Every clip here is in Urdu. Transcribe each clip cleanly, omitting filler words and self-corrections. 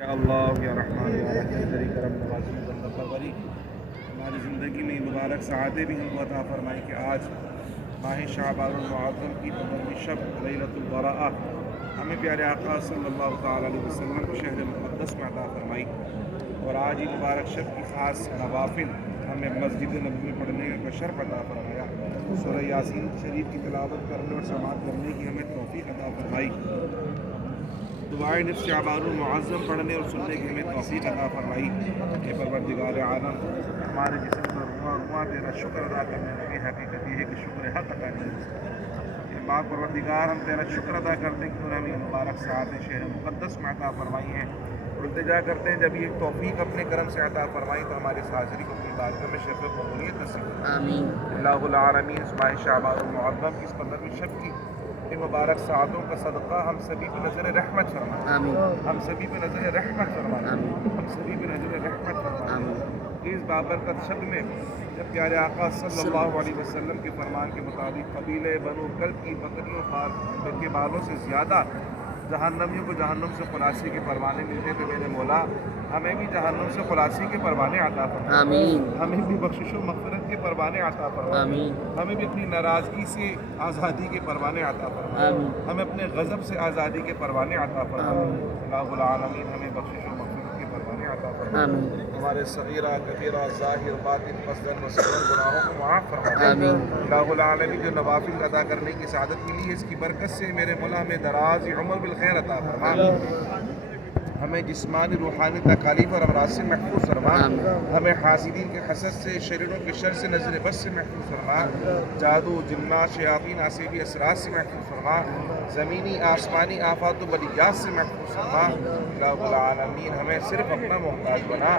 یا اللہ یا رحمان یا رحیم تیری کرم نوازی بندہ پروری ہماری زندگی میں مبارک سعادتیں بھی ہم کو عطا فرمائی کہ آج ماہ شعبان المعظم کی 15ویں شب لیلۃ البراءہ ہمیں پیارے آقا صلی اللہ تعالیٰ علیہ وسلم کو شہر مقدس میں عطا فرمائی، اور آج ہی مبارک شب کی خاص نوافل ہمیں مسجد نبوی میں پڑھنے کا شرف عطا فرمایا، سورہ یاسین شریف کی تلاوت کرنے اور سماعت کرنے کی ہمیں توفیق عطا فرمائی، دعائے نصف شعبان المعظم پڑھنے اور سننے کی ہمیں توفیق عطا فرمائی۔ اے پروردگار عالم، ہمارے جسم پر رواں تیرا شکر ادا کرنے لگے، حقیقت یہ ہے کہ شکر حق ادا نہیں۔ اے پاک پروردگار، ہم تیرا شکر ادا کرتے ہیں کہ تو نے ہمیں مبارک سعادتیں شہر مقدس میں عطا فرمائی ہیں، اور التجا کرتے ہیں جب یہ توفیق اپنے کرم سے عطا فرمائی تو ہماری اس حاضری کو اپنی بارگاہ میں شرف قبولیت نصیب فرمائے۔ آمین۔ اللہ العالمین، اس ماہ شعبان المعظم کی اس 15ویں شب کی ان مبارک ساعتوں کا صدقہ ہم سبھی پہ نظر رحمت فرمائے، آمین۔ ہم سبھی پہ نظر رحمت فرمائے، ہم سبھی پہ نظر رحمت فرمائے۔ اس بابرکت شب میں جب پیارے آقا صلی اللہ علیہ وسلم کے فرمان کے مطابق قبیلہ بنو کلب کی بکریوں کے بالوں سے زیادہ جہنمیوں کو جہنم سے خلاصی کے پروانے ملتے تو میرے مولا ہمیں بھی جہنم سے خلاصی کے پروانے عطا فرما، آمین۔ ہمیں بھی بخشش و مغفرت کے پروانے عطا فرما، آمین۔ ہمیں بھی اپنی ناراضگی سے آزادی کے پروانے عطا فرما، آمین۔ ہمیں اپنے غضب سے آزادی کے پروانے عطا فرما۔ اللہ العالمین ہمیں بخشش و مغفرت کے پروانے عطا فرما، آمین۔ ہمارے صغیرہ کبیرہ ظاہر باطن قصداً و سرًا گناہوں کو معاف فرما۔ آمین۔ اللہ العالمین جو نوافل ادا کرنے کی سعادت ملی ہے اس کی برکت سے میرے مولا ہمیں دراز عمر بالخیر عطا فرما، ہمیں جسمانی روحانی تکالیف اور امراض سے محفوظ فرما، ہمیں حاسدین کے حسد سے، شریروں کے شر سے، نظر بد سے محفوظ فرما، جادو جنات شیاطین آسیبی اثرات سے محفوظ فرما، زمینی آسمانی آفات و بلیات سے محفوظ فرما۔ اللہ العالمین ہمیں صرف اپنا محتاج بنا،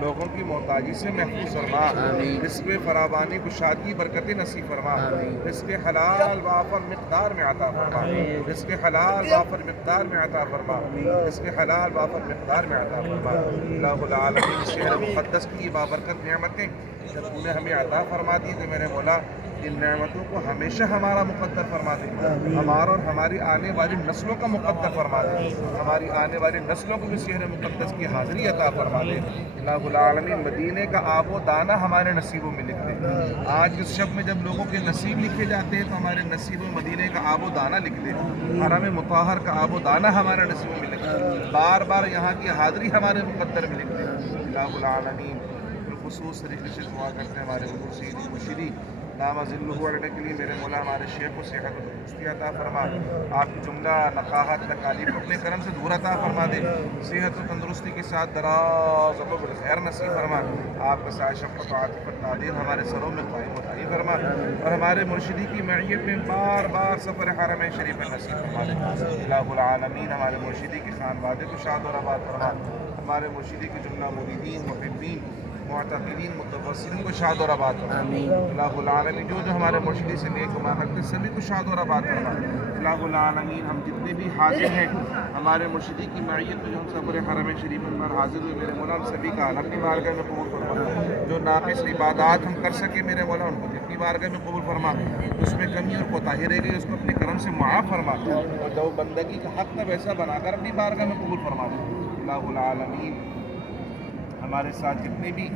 لوگوں کی محتاجی سے محفوظ فرما، رزق فراوانی کشادگی برکت نصیب فرما، رزق حلال وافر مقدار میں عطا فرما، رزق حلال وافر مقدار میں عطا فرما، رزق حلال وافر مقدار میں عطا فرما۔ اللہ العالمین شہر مقدس کی بابرکت نعمتیں جب تو نے ہمیں عطا فرما دی تو میرے مولا ان نعمتوں کو ہمیشہ ہمارا مقدر فرما دے، ہمارا اور ہماری آنے والی نسلوں کا مقدر فرما دے، ہماری آنے والی نسلوں کو بھی شہر مقدس کی حاضری عطا فرما دے۔ اللہ العالمین مدینے کا آب و دانہ ہمارے نصیبوں میں لکھ دے، آج اس شب میں جب لوگوں کے نصیب لکھے جاتے ہیں تو ہمارے نصیبوں میں مدینے کا آب و دانہ لکھ دے، حرم مطہر کا آب و دانہ ہمارے نصیبوں میں لکھ دے، بار بار یہاں کی حاضری ہمارے مقدر میں لکھ دے۔ اللہ العالمین بالخصوص طریقے سے دعا کرتے ہیں ہمارے مرشدی نام ذلہ علیہ کے لیے میرے مولا ہمارے شیخ کو صحت و تندرستی عطا فرما، آپ کی جملہ نقاہت تکالیف اپنے کرم سے دور عطا فرما دے، صحت و تندرستی کے ساتھ دراز عمر بالخیر نصیب فرما، آپ کا سایہ شفقت و عاطفت تعدیل ہمارے سروں میں قائم و دائم فرما، اور ہمارے مرشدی کی معیت میں بار بار سفر حرمین شریف میں نصیب فرما دے۔ اللہ العالمین ہمارے مرشدی کے خانوادے کو شاد و آباد فرما، ہمارے مرشدی کے جملہ مریدین محبین معتقدین متوسلین کو شاد اور آباد فرما۔ اللہ العالمین جو ہمارے مرشدی سے نیک گمان رکھتے سبھی کو شاد اور آباد فرما۔ اللہ العالمین ہم جتنے بھی حاضر ہیں ہمارے مرشدی کی معیت میں جو ہم سفر حرم شریف پر حاضر ہوئے میرے مولا ہم سبھی کا اپنی بارگاہ میں قبول فرما، جو ناقص عبادات ہم کر سکے میرے مولا ان کو اپنی بارگاہ میں قبول فرما، اس میں کمی اور کوتاہی رہ گئی اس کو اپنے کرم سے معاف فرما، اور جو بندگی کا حق نہ ویسا بنا کر اپنی بارگاہ میں قبول فرما دے۔ اللہ العالمین ہمارے ساتھ جتنے بھی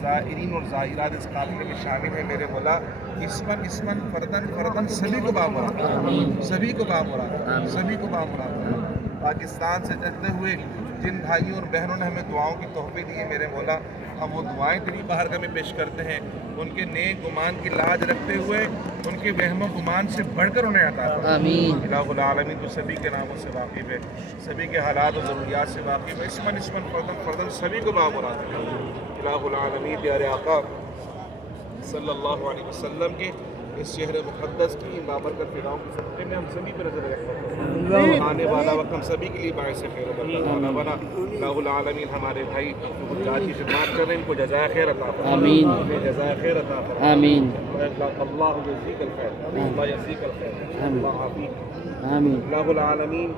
زائرین اور زائرات اس قافلے میں شامل ہیں میرے مولا اسمن فردن سبھی کو بامراد، سبھی کو بامراد، سبھی کو بامراد۔ پاکستان سے چلتے ہوئے جن بھائیوں اور بہنوں نے ہمیں دعاؤں کے تحفے دیے میرے مولا ہم وہ دعائیں تیری بارگاہ میں پیش کرتے ہیں، ان کے نیک گمان کی لاج رکھتے ہوئے ان کے وہم و گمان سے بڑھ کر انہیں عطا فرما۔ آمین۔ الہ العالمین تو سبھی کے ناموں سے واقف ہے، سبھی کے حالات و ضروریات سے واقف ہے، اسمن فردن سبھی کو بامراد ہے۔ الہ العالمین پیارے آقا صلی اللہ علیہ وسلم کے اس شہر مقدس کی بابرکت فضاؤں کے صدقے میں ہم سبھی پر نظر رکھتے آنے والا وقت ہم سبھی کے لیے باعث خیر و برکت والا بنا۔ اللہ العالمین ہمارے بھائی جو حجاج کی خدمات کر رہے ہیں ان کو جزائے خیر عطا فرما، آمین۔ انہیں جزائے خیر عطا فرما، آمین۔ اللہ یجزیک الخیر، اللہ یجزیک الخیر، اللہ عافیک۔ آمین۔ اللہ العالمین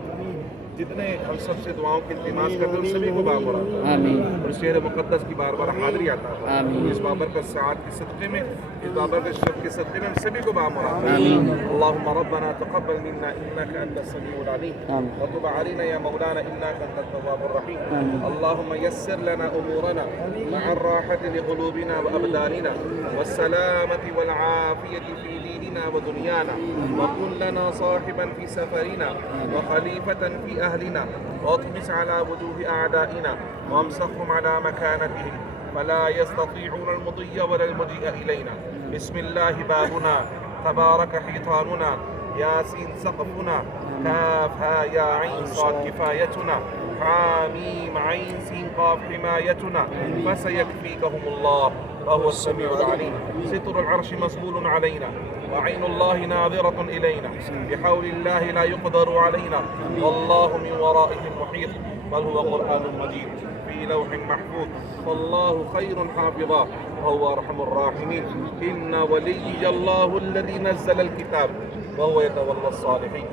جتنے ہم سب سے دعاؤں کی التماس کرتے ہیں ان سبھی کو بامراد آمین اور اس شہر مقدس کی بار بار حاضری عطا فرما آمین اس بابرکت ساعت کے صدقے میں اس بابرکت شرف کے صدقے میں ہم سبھی کو بامراد آمین اللهم ربنا تقبل منا انك انت السميع العليم آمين وتب علينا يا مولانا انك انت التواب الرحيم آمين. اللهم يسر لنا امورنا مع الراحه لقلوبنا وابداننا والسلامه والعافيه في ديننا ودنيانا وكن لنا صاحبا في سفرنا وخليفه في اهلنا واطمس على وجوه اعدائنا وامسخهم على مكانتهم فلا يستطيعون المضي ولا المجيء الينا بسم الله بابنا تبارك حيطاننا ياسين سقفنا كاف ها يا عين صاد كفايتنا حاميم عين سين قاف حمايتنا فسيكفيكهم الله وهو السميع العليم ستر العرش مسبول علينا وعين الله ناظرة إلينا بحول الله لا يقدر علينا والله من ورائهم محيط بل هو قرآن مجيد في لوح محفوظ والله خير حافظا وهو أرحم الراحمين إن وليي الله الذي نزل الكتاب وهو يتولى الصالحين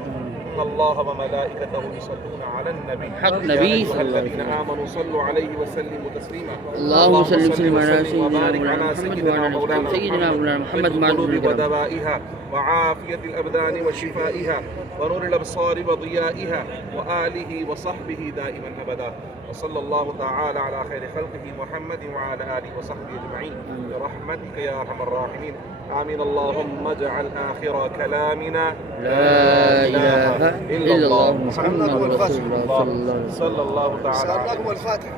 إن الله وملائكته يصلون على النبي حق نبي يا أيها الذين آمنوا صلوا عليه وسلموا تسليما اللهم صل وسلم على وبارك على سيدنا محمد سيدنا مولانا محمد طب القلوب ودوائها وعافية الأبدان وشفائها ونور الأبصار وضيائها وآله وصحبه دائما أبدا وصلى الله تعالى على خير خلقه محمد وعلى آله وصحبه أجمعين برحمتك يا أرحم الراحمين آمين اللهم اجعل آخر كلامنا لا إله إلا الله محمد رسول الله صلى الله تعالى عليه لكم الفاتحة.